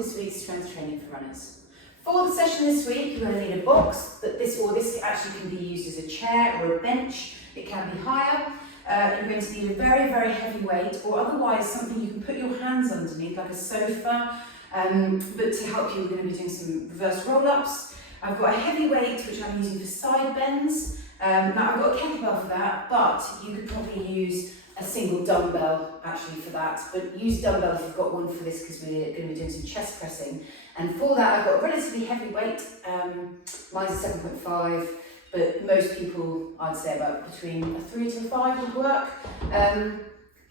this week's strength training for runners. For the session this week, you're going to need a box, but this actually can be used as a chair or a bench. It can be higher. You're going to need a very, very heavy weight, or otherwise something you can put your hands underneath, like a sofa. But to help you, we're going to be doing some reverse roll-ups. I've got a heavy weight, which I'm using for side bends. Now I've got a kettlebell for that, but you could probably use a single dumbbell actually for that. But use dumbbell if you've got one for this, because we're going to be doing some chest pressing. And for that, I've got a relatively heavy weight. Mine's 7.5, but most people, I'd say about between a 3 to a 5 would work.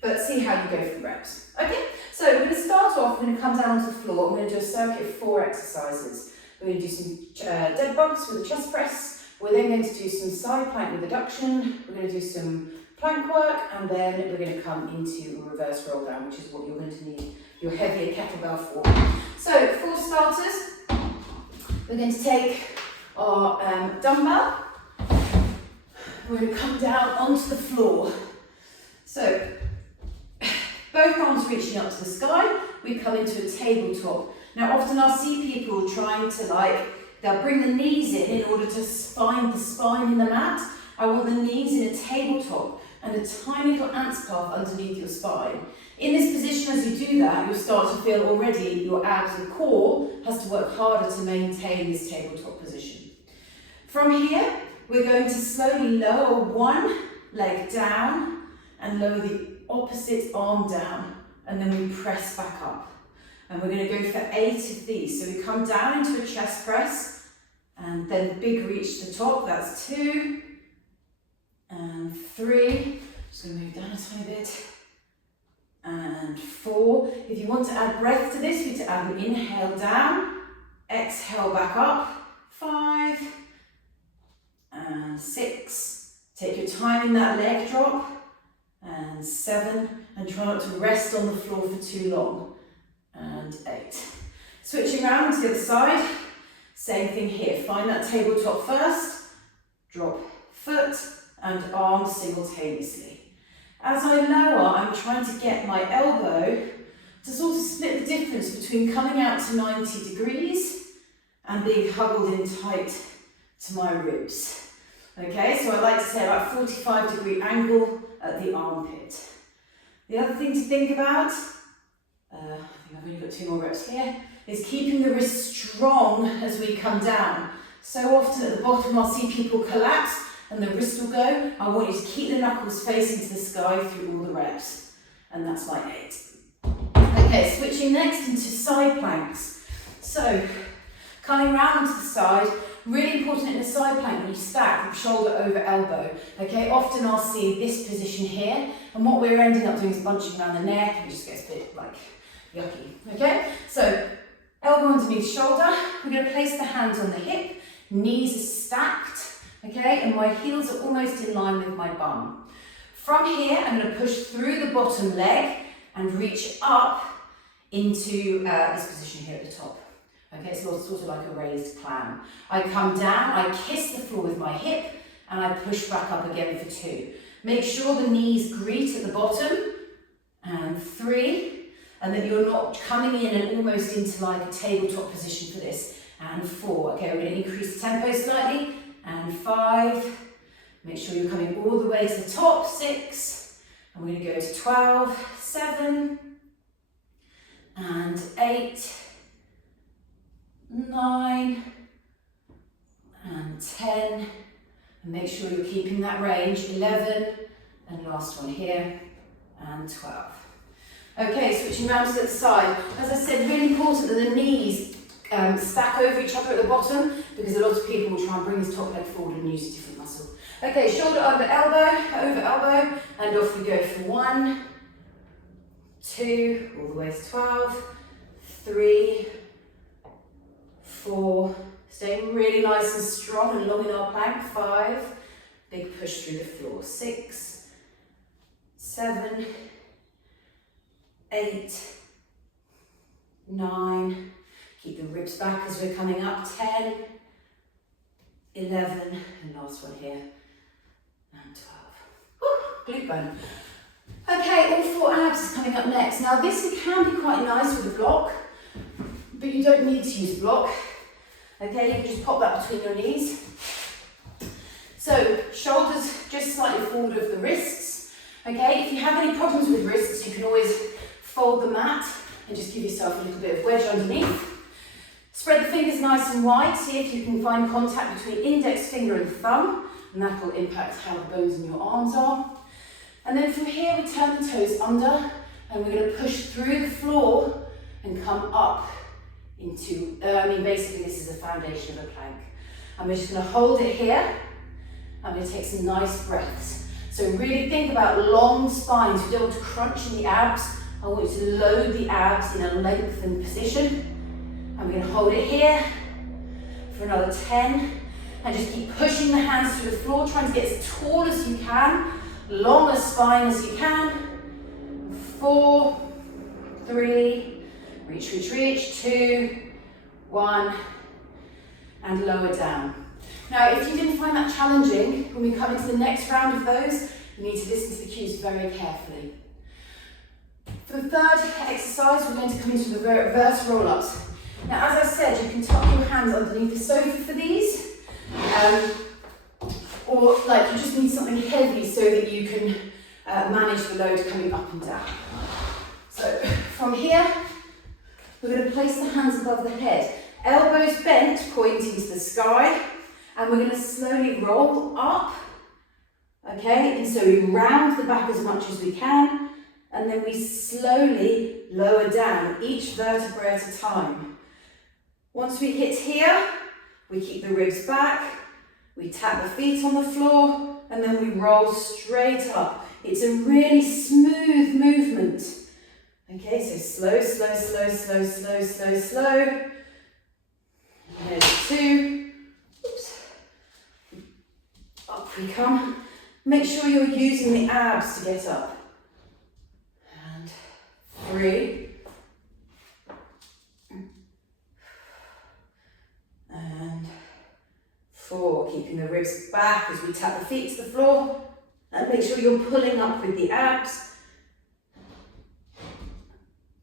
But see how you go for the reps. Okay, so we're going to start off, we're going to come down onto the floor. We're going to do a circuit of 4 exercises. We're going to do some dead bugs with a chest press. We're then going to do some side plank with adduction. We're going to do some plank work, and then we're going to come into a reverse roll down, which is what you're going to need your heavier kettlebell for. So for starters, we're going to take our dumbbell. We're going to come down onto the floor. So both arms reaching up to the sky, we come into a tabletop. Now often I'll see people trying to they'll bring the knees in order to find the spine in the mat. I want the knees in a tabletop and a tiny little ants path underneath your spine. In this position, as you do that, you'll start to feel already your abs and core has to work harder to maintain this tabletop position. From here, we're going to slowly lower one leg down and lower the opposite arm down, and then we press back up. And we're going to go for 8 of these. So we come down into a chest press, and then big reach to the top. That's 2 and 3. Just going to move down a tiny bit. And 4. If you want to add breath to this, you need to add an inhale down, exhale back up. 5 and 6. Take your time in that leg drop. And 7. And try not to rest on the floor for too long. And 8. Switching around to the other side, same thing here. Find that tabletop first, drop foot and arm simultaneously. As I lower, I'm trying to get my elbow to sort of split the difference between coming out to 90 degrees and being huddled in tight to my ribs. Okay, so I like to say about 45-degree angle at the armpit. The other thing to think about, I've only got 2 more reps here, is keeping the wrist strong as we come down. So often at the bottom I'll see people collapse and the wrist will go. I want you to keep the knuckles facing to the sky through all the reps. And that's my 8. Okay, switching next into side planks. So, coming round to the side, really important in a side plank when you stack from shoulder over elbow. Okay, often I'll see this position here, and what we're ending up doing is bunching around the neck, and it just gets a bit yucky. Okay, so elbow underneath shoulder. We're going to place the hands on the hip, knees are stacked, okay, and my heels are almost in line with my bum. From here, I'm going to push through the bottom leg and reach up into this position here at the top. Okay, so it's sort of like a raised clam. I come down, I kiss the floor with my hip, and I push back up again for 2. Make sure the knees greet at the bottom, and 3. And that you're not coming in and almost into like a tabletop position for this. And 4. Okay, we're going to increase the tempo slightly. And 5. Make sure you're coming all the way to the top. 6. And we're going to go to 12. 7. And 8. 9. And 10. And make sure you're keeping that range. 11. And last one here. And 12. Okay, switching around to the side. As I said, really important that the knees stack over each other at the bottom, because a lot of people will try and bring this top leg forward and use a different muscle. Okay, shoulder over elbow, and off we go for 1, 2, all the way to 12, 3, 4, staying really nice and strong and long in our plank, 5, big push through the floor, 6, 7, 8, 9, keep the ribs back as we're coming up, 10, 11, and last one here, and 12. Woo, glute bone. Okay, all 4 abs is coming up next. Now this can be quite nice with a block, but you don't need to use block. Okay, you can just pop that between your knees. So, shoulders just slightly forward of the wrists. Okay, if you have any problems with wrists, you can always fold the mat and just give yourself a little bit of wedge underneath. Spread the fingers nice and wide, see if you can find contact between index finger and thumb, and that will impact how the bones in your arms are. And then from here, we turn the toes under, and we're going to push through the floor and come up into, basically this is the foundation of a plank. And we're just going to hold it here. I'm going to take some nice breaths. So really think about long spines. You don't want to crunch in the abs. I want you to load the abs in a lengthened position. I'm going to hold it here for another 10. And just keep pushing the hands through the floor, trying to get as tall as you can, long as spine as you can. 4, 3, reach, reach, reach, 2, 1, and lower down. Now, if you didn't find that challenging, when we come into the next round of those, you need to listen to the cues very carefully. For the third exercise, we're going to come into the reverse roll-ups. Now, as I said, you can tuck your hands underneath the sofa for these, or like you just need something heavy so that you can manage the load coming up and down. So from here, we're going to place the hands above the head, elbows bent, pointing to the sky, and we're going to slowly roll up, okay? And so we round the back as much as we can, and then we slowly lower down, each vertebra at a time. Once we hit here, we keep the ribs back, we tap the feet on the floor, and then we roll straight up. It's a really smooth movement. Okay, so slow, slow, slow, slow, slow, slow, slow. There's 2. Oops. Up we come. Make sure you're using the abs to get up. And 3. And 4, keeping the ribs back as we tap the feet to the floor. And make sure you're pulling up with the abs.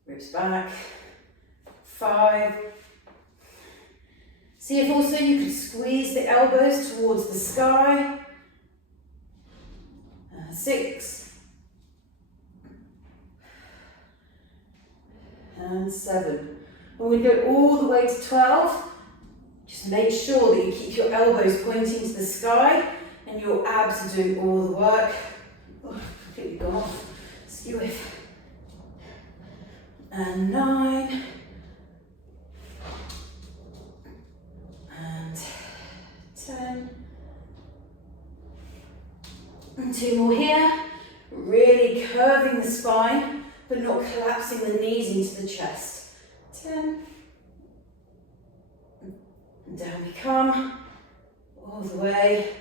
Ribs back. 5. See if also you can squeeze the elbows towards the sky. 6. And 7. When we go all the way to 12, just make sure that you keep your elbows pointing to the sky and your abs are doing all the work. Oh, completely gone off. Skew it. And 9. And 10. And 2 more here. Really curving the spine, but not collapsing the knees into the chest. 10. And down we come, all the way,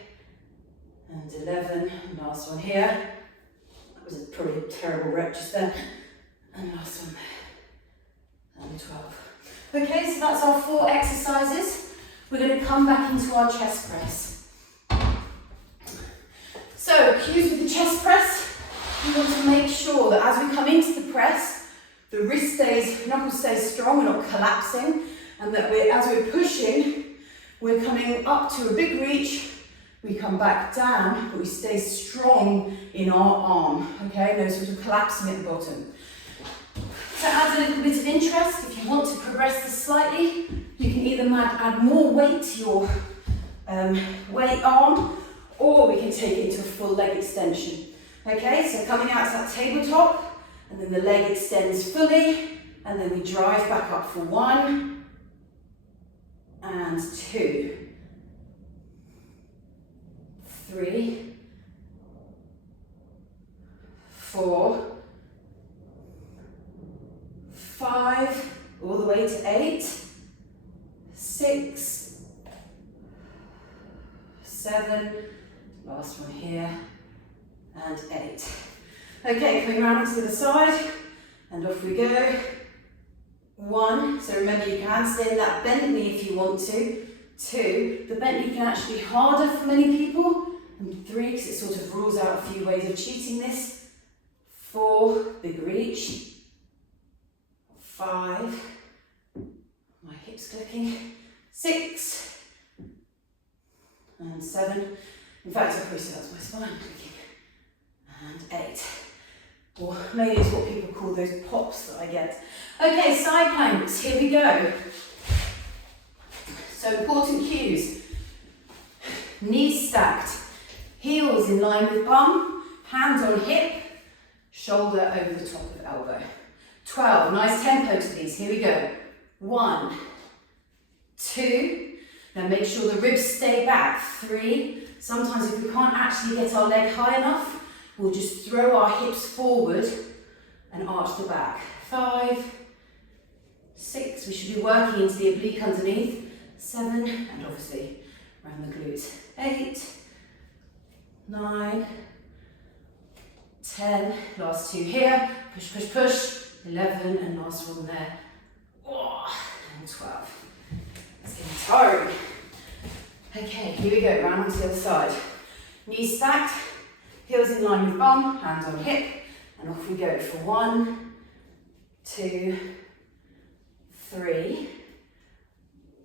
and 11, and last one here. That was probably a terrible rep just there. And last one there, and 12. Okay, so that's our 4 exercises. We're going to come back into our chest press. So, cues with the chest press. We want to make sure that as we come into the press, the wrist stays, knuckles stay strong, we're not collapsing, and that as we're pushing, we're coming up to a big reach, we come back down, but we stay strong in our arm, okay? No sort of collapsing at the bottom. To add a little bit of interest, if you want to progress this slightly, you can either add more weight to your weight arm, or we can take it into a full leg extension. Okay, so coming out to that tabletop, and then the leg extends fully, and then we drive back up for 1, and 2, 3, 4, 5, all the way to 8, 6, 7, last one here, and 8. Okay, coming around to the side, and off we go. 1, so remember you can stay in that bent knee if you want to. 2, the bent knee can actually be harder for many people. And 3, because it sort of rules out a few ways of cheating this. 4, big reach. 5, hips clicking. 6 and 7. In fact, I'll probably say that's my spine clicking. And 8. Or maybe it's what people call those pops that I get. Okay, side planks, here we go. So important cues. Knees stacked, heels in line with bum, hands on hip, shoulder over the top of elbow. 12, nice tempo to these, here we go. 1, 2, now make sure the ribs stay back. 3, sometimes if we can't actually get our leg high enough, we'll just throw our hips forward and arch the back. 5, 6, we should be working into the oblique underneath. 7, and obviously around the glutes. 8, 9, 10, last 2 here, push, push, push. 11, and last one there. Oh, and 12. It's getting tiring. Okay, here we go, round onto the other side. Knees stacked, heels in line with bum, hands on hip, and off we go for 1, 2, 3,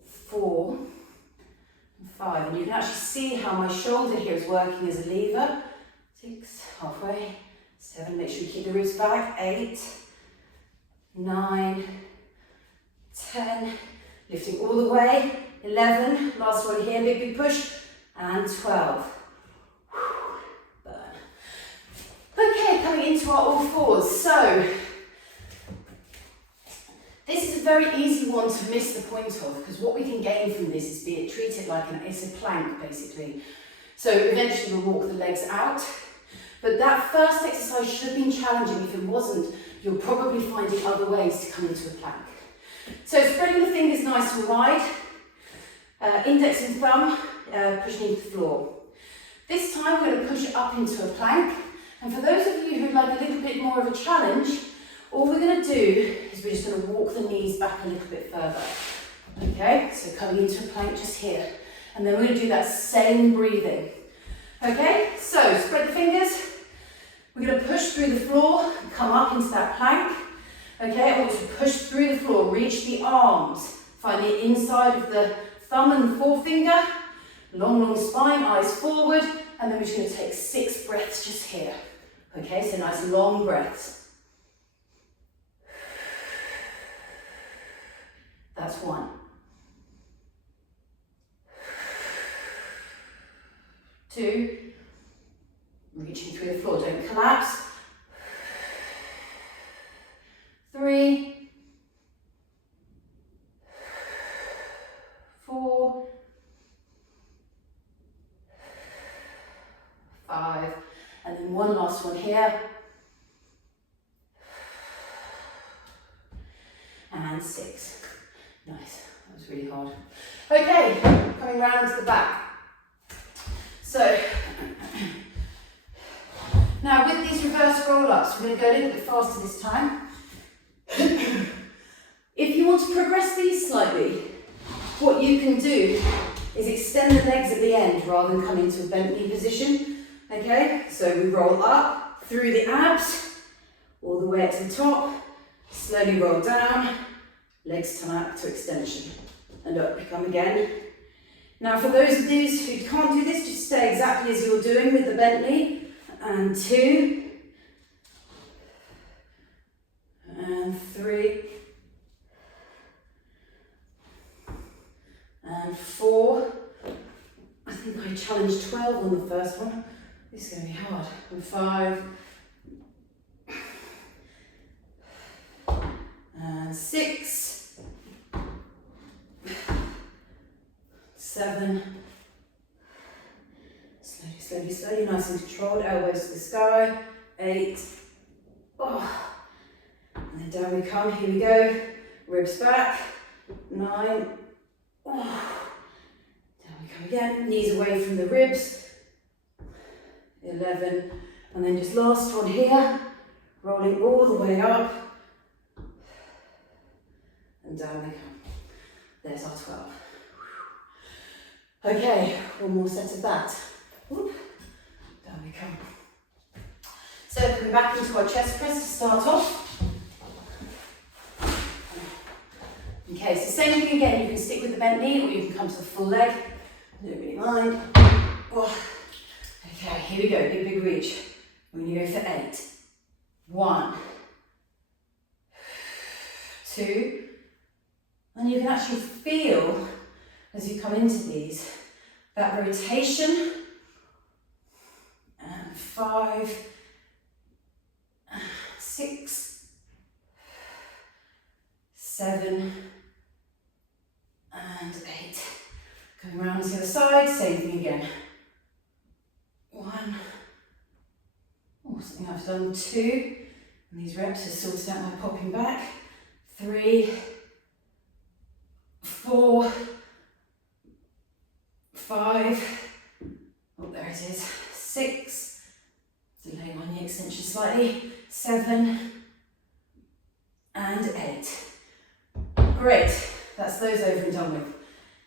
4, and 5. And you can actually see how my shoulder here is working as a lever. 6, halfway. 7, make sure you keep the ribs back. 8, 9, 10, lifting all the way. 11, last one here, big, big push. And 12. Burn. Okay, coming into our all fours. So, this is a very easy one to miss the point of, because what we can gain from this is treat it like it's a plank basically. So eventually we'll walk the legs out, but that first exercise should have been challenging. If it wasn't, you'll probably finding other ways to come into a plank. So spreading the fingers nice and wide, index and thumb pushing into the floor. This time we're going to push up into a plank, and for those of you who like a little bit more of a challenge, all we're going to do is we're just going to walk the knees back a little bit further. Okay, so coming into a plank just here. And then we're going to do that same breathing. Okay, so spread the fingers. We're going to push through the floor, come up into that plank. Okay, I want you to push through the floor, reach the arms. Find the inside of the thumb and the forefinger. Long, long spine, eyes forward. And then we're just going to take 6 breaths just here. Okay, so nice long breaths. That's 1. 2, reaching through the floor, don't collapse. 3, 4, 5, and then one last one here. And 6. Nice, that was really hard. Okay, coming round to the back. So, now with these reverse roll-ups, we're going to go a little bit faster this time. If you want to progress these slightly, what you can do is extend the legs at the end rather than come into a bent knee position. Okay, so we roll up through the abs, all the way up to the top, slowly roll down, legs turn up to extension, and up we come again. Now for those of you who can't do this, just stay exactly as you're doing with the bent knee. And 2, and 3, and 4. I think I challenged 12 on the first one. This is going to be hard. And 5, and 6, 7, slowly, slowly, slowly, nice and controlled, elbows to the sky, 8, oh, and then down we come, here we go, ribs back, 9, oh, down we come again, knees away from the ribs, 11, and then just last one here, rolling all the way up, and down we come. There's our 12. Okay, one more set of that. Whoop. Down we come. So coming back into our chest press to start off. Okay, so same thing again, you can stick with the bent knee or you can come to the full leg. I don't really mind. Oh. Okay, here we go, big reach. We're going to go for 8. 1, 2, and you can actually feel as you come into these that rotation. And 5, 6, 7, and 8. Going around to the other side, same thing again. 1, oh, something I've done. 2, and these reps are sorted out my popping back. 3, 4, 5, oh there it is, 6, delay my knee extension slightly, 7, and 8. Great, that's those over and done with.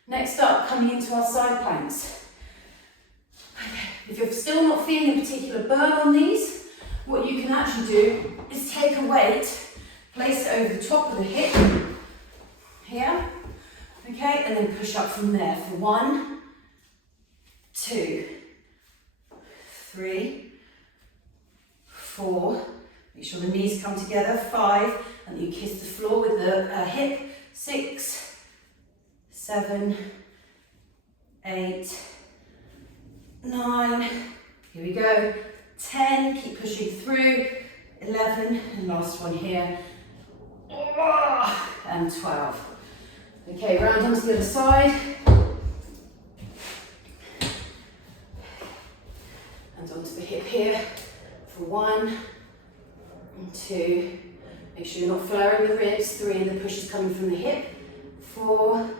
Next up, coming into our side planks. Okay. If you're still not feeling a particular burn on these, what you can actually do is take a weight, place it over the top of the hip, here, okay, and then push up from there for 1, 2, 3, 4, make sure the knees come together, 5, and you kiss the floor with the hip, 6, 7, 8, 9, here we go, 10, keep pushing through, 11, and last one here, and 12. Okay, round onto the other side, and onto the hip here, for 1, and 2, make sure you're not flaring the ribs, 3, and the push is coming from the hip, 4,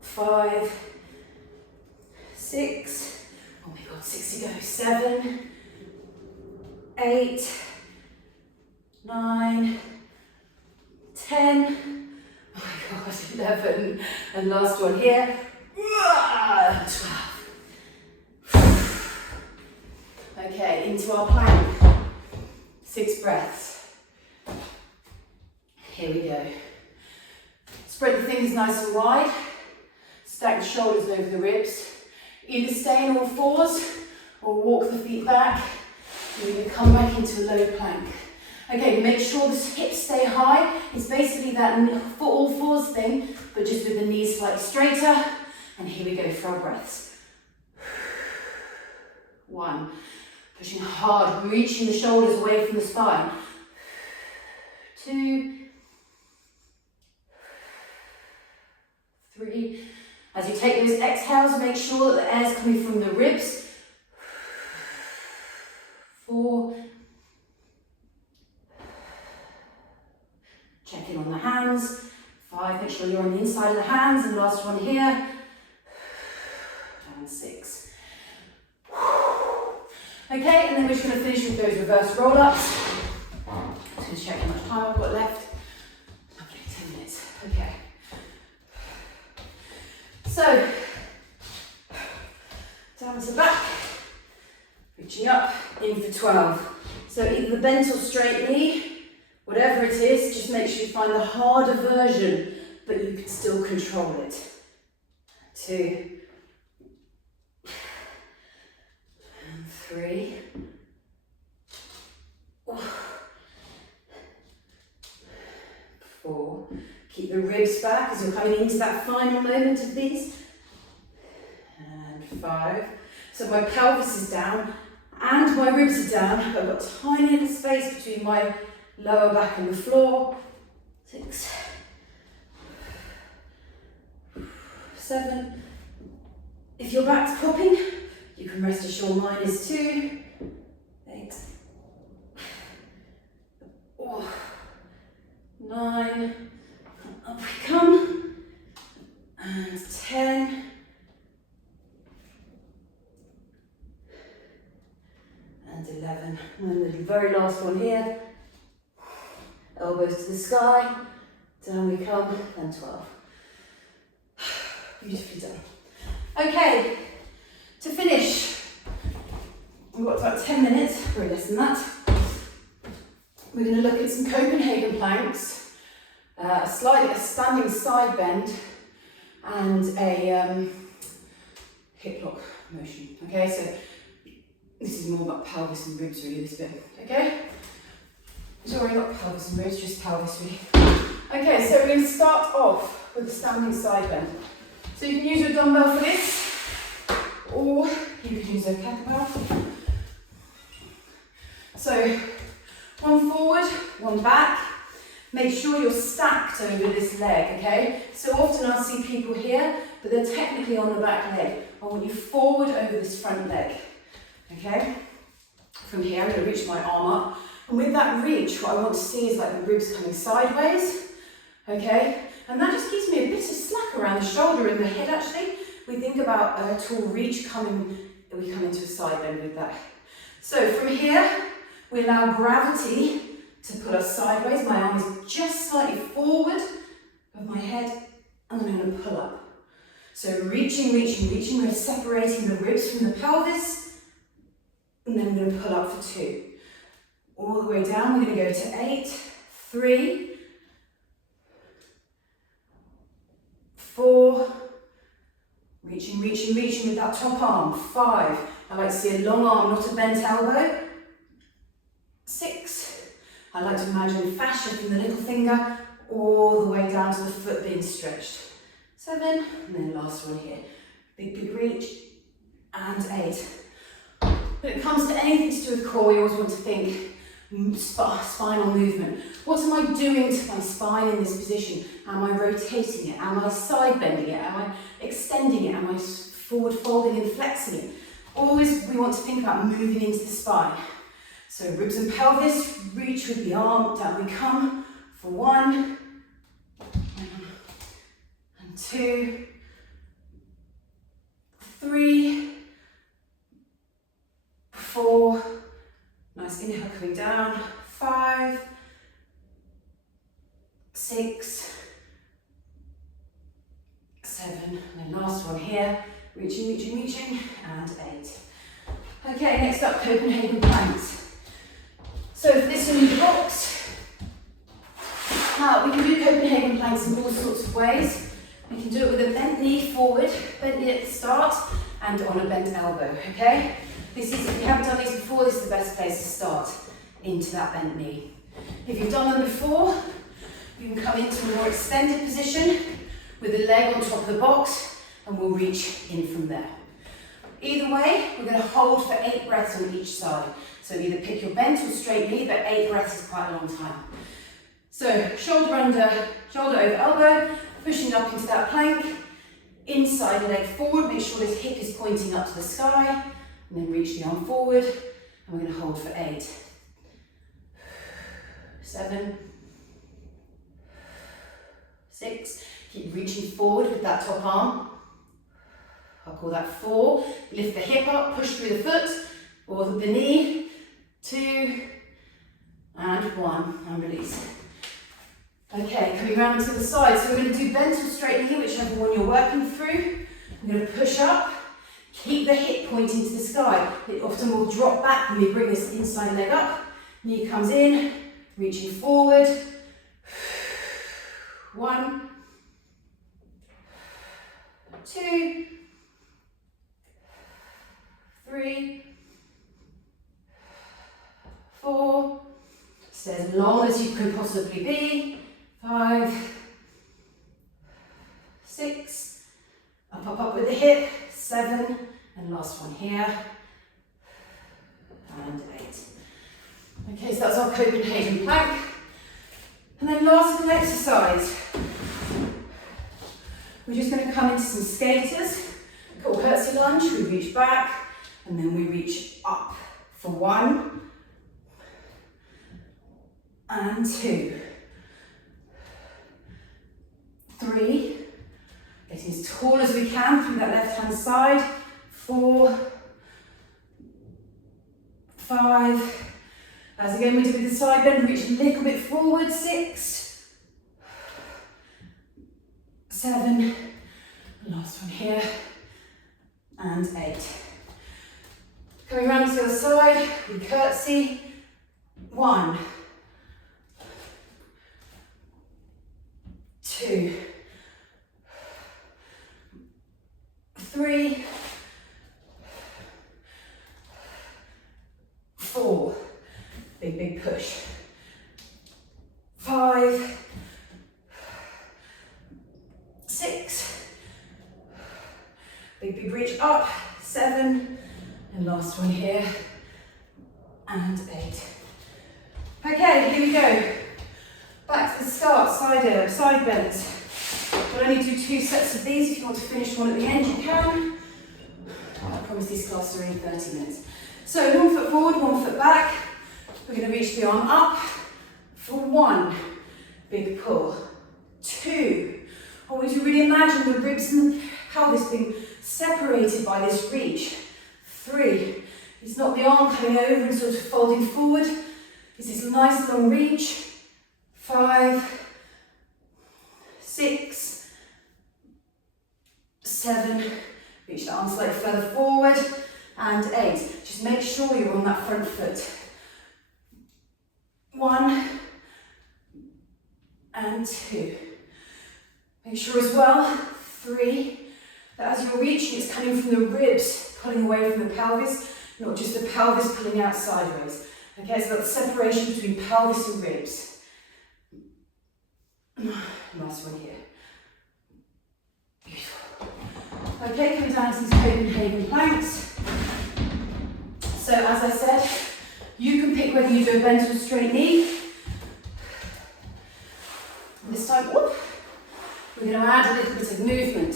5, 6, oh my god, 6 to go, 7, 8, 9, 10, oh my god, 11, and last one here, 12. Okay, into our plank, 6 breaths. Here we go. Spread the fingers nice and wide, stack the shoulders over the ribs. Either stay in all fours or walk the feet back. You're going to come back into a low plank. Okay, make sure the hips stay high. It's basically that for all fours thing, but just with the knees slightly straighter. And here we go for our breaths. 1, pushing hard, reaching the shoulders away from the spine. 2, 3. As you take those exhales, make sure that the air is coming from the ribs. 4. Check in on the hands. 5, make sure you're on the inside of the hands. And last one here. And 6. Okay, and then we're just going to finish with those reverse roll-ups. Just going to check how much time I've got left. Okay, 10 minutes. Okay. So, down to the back, reaching up, in for 12. So either the bent or straight knee, whatever it is, just make sure you find the harder version, but you can still control it. 2, and 3, 4. Keep the ribs back as you're coming into that final moment of these. And 5. So my pelvis is down and my ribs are down, but I've got tiny little space between my lower back and the floor. 6, 7. If your back's popping, you can rest assured mine is too. 8, 9, up we come, and 10, and 11, and then the very last one here, elbows to the sky, down we come, and 12. Beautifully done. Okay, to finish, we've got about 10 minutes, probably less than that. We're going to look at some Copenhagen planks. a standing side bend, and a hip lock motion. Okay, so this is more about pelvis and ribs really, this bit. Okay, sorry, not pelvis and ribs, just pelvis really. Okay, so we're going to start off with a standing side bend. So you can use your dumbbell for this, or you can use a kettlebell. So one forward, one back. Make sure you're stacked over this leg, okay? So often I'll see people here, but they're technically on the back leg. I want you forward over this front leg, okay? From here, I'm going to reach my arm up. And with that reach, what I want to see is like the ribs coming sideways, okay? And that just gives me a bit of slack around the shoulder and the head, actually. We think about a tall reach coming, we come into a side bend with that. So from here, we allow gravity to pull us sideways. My arm is just slightly forward of my head, and then I'm going to pull up. So reaching, reaching, reaching. We're separating the ribs from the pelvis, and then we're going to pull up for 2. All the way down, we're going to go to 8, 3, 4, reaching, reaching, reaching with that top arm, 5. I like to see a long arm, not a bent elbow. 6. I like to imagine fascia from the little finger all the way down to the foot being stretched. 7, and then last one here. Big, big reach, and 8. When it comes to anything to do with core, we always want to think spinal movement. What am I doing to my spine in this position? Am I rotating it? Am I side bending it? Am I extending it? Am I forward folding and flexing it? Always we want to think about moving into the spine. So ribs and pelvis, reach with the arm, down we come for 1, and 2, 3, 4, nice inhale coming down, 5, 6, 7, and then last one here, reaching, reaching, reaching, and 8. Okay, next up, Copenhagen planks. So for this one, you need the box. Now, we can do Copenhagen planks in all sorts of ways. We can do it with a bent knee forward, bent knee at the start, and on a bent elbow, okay? This is, if you haven't done these before, this is the best place to start, into that bent knee. If you've done them before, you can come into a more extended position with the leg on top of the box, and we'll reach in from there. Either way, we're going to hold for 8 breaths on each side. So either pick your bent or straight knee, but 8 breaths is quite a long time. So shoulder over elbow, pushing up into that plank, inside leg forward, make sure this hip is pointing up to the sky, and then reach the arm forward, and we're going to hold for 8, 7, 6, keep reaching forward with that top arm. I'll call that 4, lift the hip up, push through the foot, or the knee, 2, and 1, and release. Okay, coming round to the side, so we're going to do bent or straight knee, whichever one you're working through. I'm going to push up, keep the hip pointing to the sky. It often will drop back when we bring this inside leg up. Knee comes in, reaching forward. 1, 2, 3, 4, stay as long as you can possibly be, 5, 6, up with the hip, 7, and last one here, and 8. Okay, so that's our Copenhagen plank. And then last little exercise. We're just going to come into some skaters, called curtsy lunge. We reach back, and then we reach up for 1, and 2, 3, getting as tall as we can through that left hand side, 4, 5, as again we do with the side bend, reach a little bit forward, 6, 7, last one here, and 8. Coming around to the other side, we curtsy, 1, 2, 3, 4, big push, 5, 6, big reach up, 7, and last one here, and 8. Okay, here we go. Back to the start, side bends. We'll only do 2 sets of these. If you want to finish one at the end, you can. I promise these classes are only 30 minutes. So 1 foot forward, 1 foot back. We're going to reach the arm up for 1, big pull. 2, I want you to really imagine the ribs and the pelvis being separated by this reach. 3, it's not the arm coming over and sort of folding forward. It's this nice long reach. 5, 6, 7, reach the arm slightly further forward, and 8. Just make sure you're on that front foot. 1 and 2. Make sure as well, 3, that as you're reaching, it's coming from the ribs, pulling away from the pelvis, not just the pelvis pulling out sideways. Okay, so that's separation between pelvis and ribs. Last one here. Beautiful. Okay, coming down to these Copenhagen planks. So as I said, you can pick whether you do a bent or straight knee. This time, whoop, we're going to add a little bit of movement.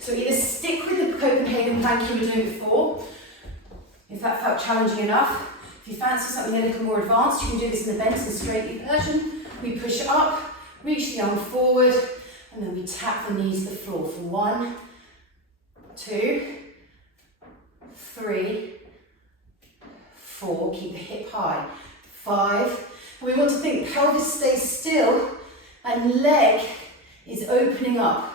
So either stick with the Copenhagen plank you were doing before, if that felt challenging enough. If you fancy something a little more advanced, you can do this in the bent and straight knee version. We push up, reach the arm forward, and then we tap the knees to the floor for 1, 2, 3, 4, keep the hip high, 5, and we want to think pelvis stays still and leg is opening up,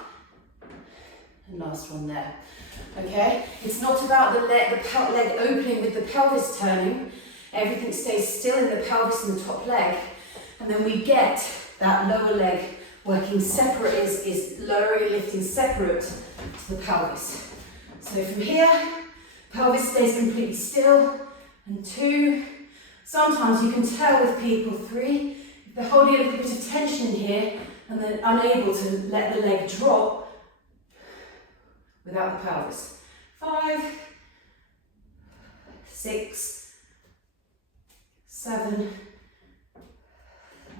and last one there, okay? It's not about the leg opening with the pelvis turning, everything stays still in the pelvis and the top leg, and then we get that lower leg working separate, is lowering, lifting separate to the pelvis. So from here, pelvis stays completely still, and 2, sometimes you can tell with people, 3, if they're holding a little bit of tension here and they're unable to let the leg drop without the pelvis. 5, 6, 7,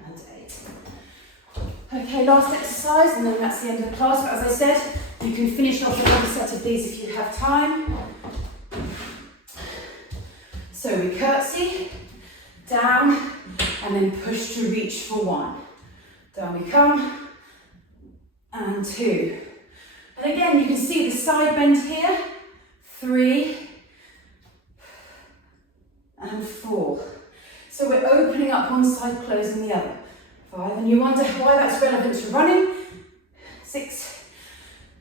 and 8. Okay, last exercise, and then that's the end of the class. But as I said, you can finish off another set of these if you have time. So we curtsy, down, and then push to reach for 1. Down we come, and 2. And again, you can see the side bend here, 3, and 4. So we're opening up one side, closing the other. 5, and you wonder why that's relevant to running. 6,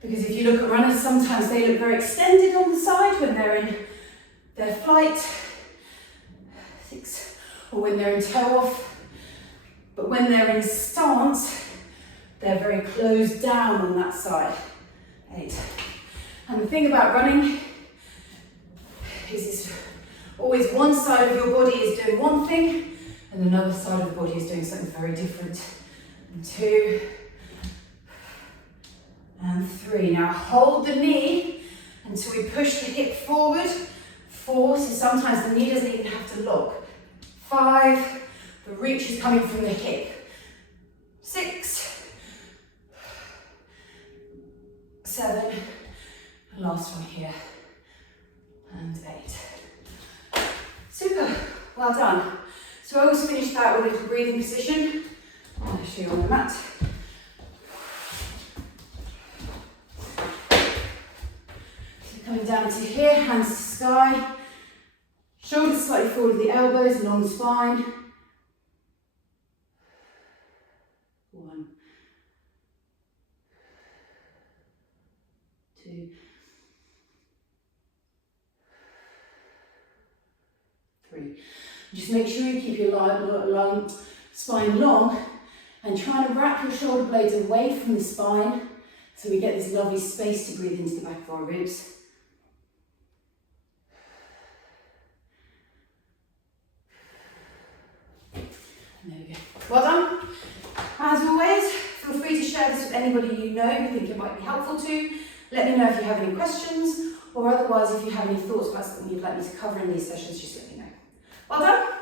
because if you look at runners, sometimes they look very extended on the side when they're in their flight. 6, or when they're in toe off. But when they're in stance, they're very closed down on that side. 8. And the thing about running is it's always one side of your body is doing one thing, and another side of the body is doing something very different. And 2, and 3. Now hold the knee until we push the hip forward. 4, so sometimes the knee doesn't even have to lock. 5, the reach is coming from the hip. 6, 7, and last one here, and 8. Super, well done. So I always finish that with a little breathing position. I'll show you on the mat. So coming down to here, hands to sky. Shoulders slightly forward with the elbows, along the spine. 1, 2, 3. Just make sure you keep your spine long, And trying to wrap your shoulder blades away from the spine so we get this lovely space to breathe into the back of our ribs. And there we go. Well done. As always, feel free to share this with anybody you know who think it might be helpful to. Let me know if you have any questions, or otherwise if you have any thoughts about something you'd like me to cover in these sessions, just let me know. Well done.